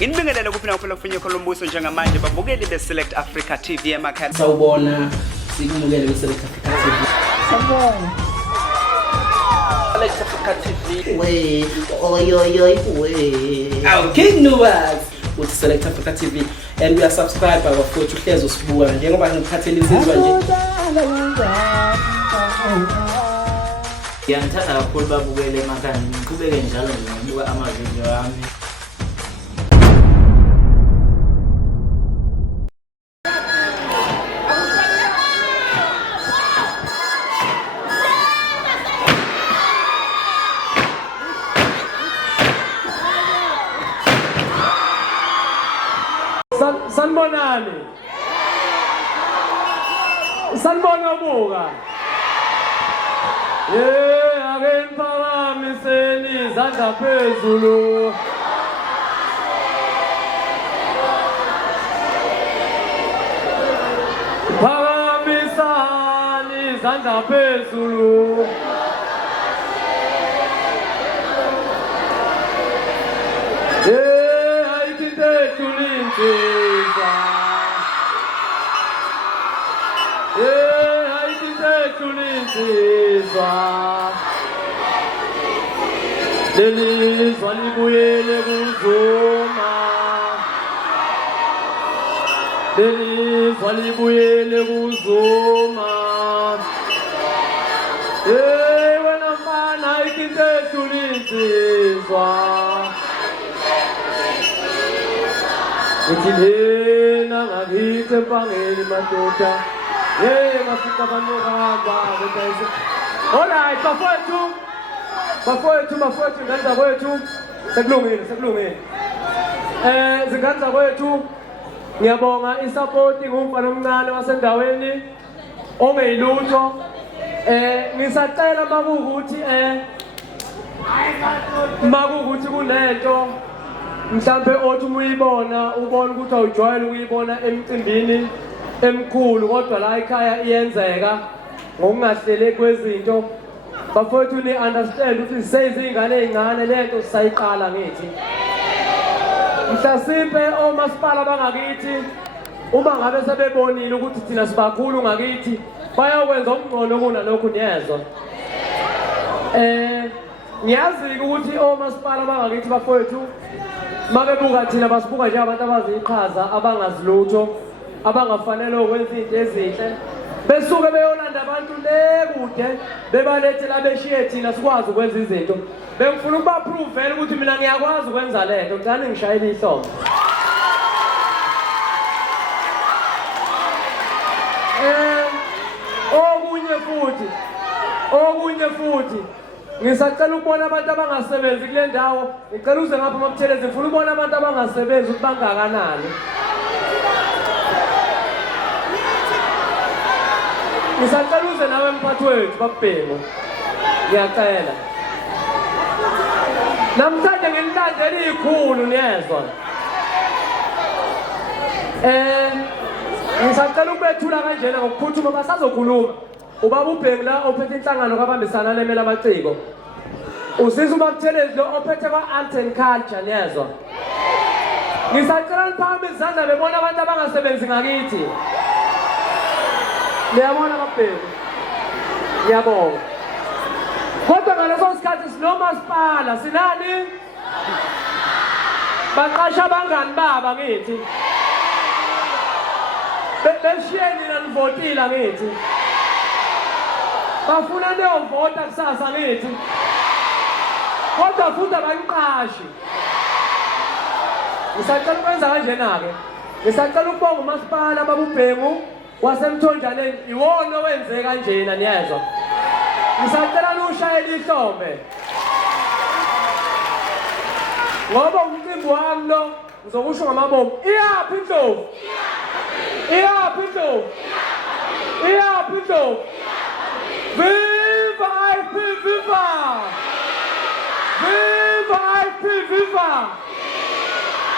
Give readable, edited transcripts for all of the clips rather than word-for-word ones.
Inibingelela kuphi na kufunye Colombuso njengamanje babukeli beSelect Africa TV emakhaya. Sawubona sikumukele beSelect Africa TV. Sawubona. Select Africa TV. We, we. Our King Nuwas with Select Africa TV and we are subscribed by our futhi uhlezo sibuka njengoba ngikhathele izizwa nje. Ngiyangithanda kakhulu babukele emakhaya ngiqhubeke njalo ngibuka ama-video ami. Sanibonani. Sanibona buka. Ake niphakamiseni izandla phezulu. Phakamisani izandla phezulu. Lelizwa libuyele kuzuma. Lelizwa libuyele kuzuma. Wena mfana ikintethu linsizwa. Uthi lena ngakithi empangeni madoda. Ngafika banohamba betayise. Alright, bafowethu ngani kwethu sekulungile. Zingani kwethu ngiyabonga isupport ngumfana omncane wasendaweni ongeyilutho. Ngisacela makukuthi kunento mhlambe othi uyibona ubona ukuthi awujwayele ukuyibona emcimbini emkhulu kodwa la ekhaya iyenzeka ngokungahlele kwezinto. Bafowethu ni understand ukuthi seyizingane ezincane lento sisayiqala ngithi. Mhlasimpe omasipala bangakithi uma ngabe sebebonile ukuthi thina sibakhulu ngakithi bayakwenza okungcono kunalokho niyezwa. Ngiyazi ukuthi omasipala bangakithi bafowethu mabebuka thina basibuka nje abantu abaziqhaza abangazilutho abangafanele ukwenza izinto ezinhle. Besuke beyolanda abantu lekude bebalethela beshiye thina sikwazi ukwenza izinto. Bengifuna ukubapruvela ukuthi mina ngiyakwazi ukwenza lento. Ngicela ngishayele ihlobo. Okunye futhi ngisacela ukubona abantu abangasebenzi kule ndawo. Ngicela uze ngapha mabuthelezi ngifuna ukubona abantu abangasebenzi ukuthi bangakanani. Ngisacela uze nawe mphathi wethu babhemu. Ngiyacela. Namhlanje nginilandela ikhulu niyezwa. Ngisacela ukubethula kanjena ngokuphuthuma basazokhuluma. Ubaba uBhemu la ophethe inhlangano kabambisana nemela amaciko. Usizwe ubabuthelezi lo ophethe kwa-art and culture niyezwa. Ngisacela niphakamise izandla bebona abantu abangasebenzi ngakithi. Liyabona babhemu. Ngiyabonga. Kodwa ngaleso sikhathi sinomasipala sinani? Baqasha abangani baba ngithi. Beshiyeni nanivotile ngithi. Bafuna neyovota kusasa ngithi. Kodwa futhi abangiqashi. Ngisacela ukwenza kanjena-ke. Ngisacela ukubonga umasipala babuBhemu wasemthonjaneni iwona owenze kanjena niyezwa. Ngisacela nushayele ihlombe. Ngoba umcimbi wami lo ngizokusho ngamabomu. Iyaphi indlovu? Iyaphi indlovu? Iyaphi indlovu? Viva IP, viva! Viva IP, viva!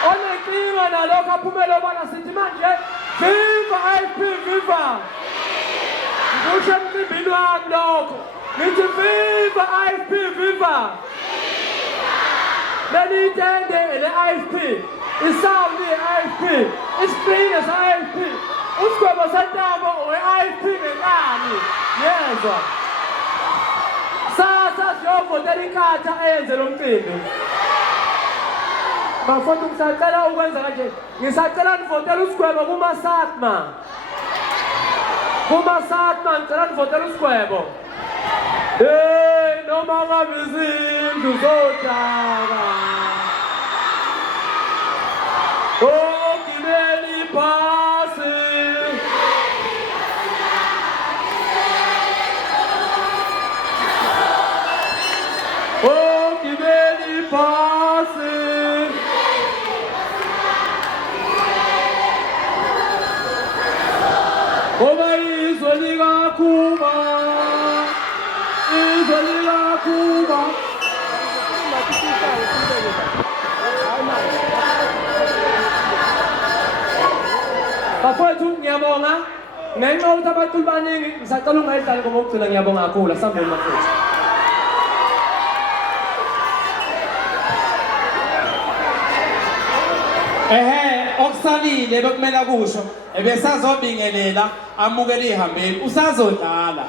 Onenkinga nalokho aphumele obala sithi manje viva IP, viva! Kusho emcimbini wami lokho. Nithi viva IP, viva! Benitende le-IFP, isound i-IFP, iscreen ese-IFP, usigwebo sentambo we-IFP ngenkani. Yezwa. Sasa siyovotela inkatha eyenze lo mcimbi. Bafowethu ngisacela ukwenza kanje. Ngisacela nivotele usigwebo kuma-SATMA. Kuma-SATMA ngicela nivotele usigwebo. Hey, noma ngabe izindlu zodaka. Oh, gibeli phasi. Oh, gibeli phasi. Oba izwe likaKhuba. Bafowethu ngiyabonga ngenxa yokuthi abaculi baningi ngisacela ungayidlali ngoba ukugcina ngiyabonga kakhulu asambeni bafowethu. Okusalile bekumela kusho ebesazobingelela amukele ihambeni usazodlala.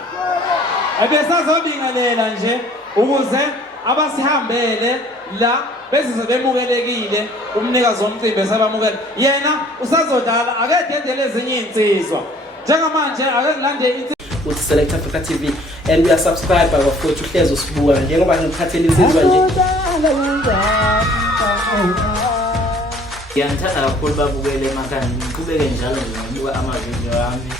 Ebesazobingelela nje ukuze abasihambele la bese bemukelekile umnikazi womcimbi esabamukela. Yena usazodlala akededele ezinye insizwa. Njengamanje ake ngilande uthi Select Africa TV and we are subscribed bafowethu hlezi usibuka njengoba ngiphathele insizwa nje. Ngiyangithanda kakhulu babukele emakhaya, ngiqhubeke njalo nje ngokubuka amavidiyo ami.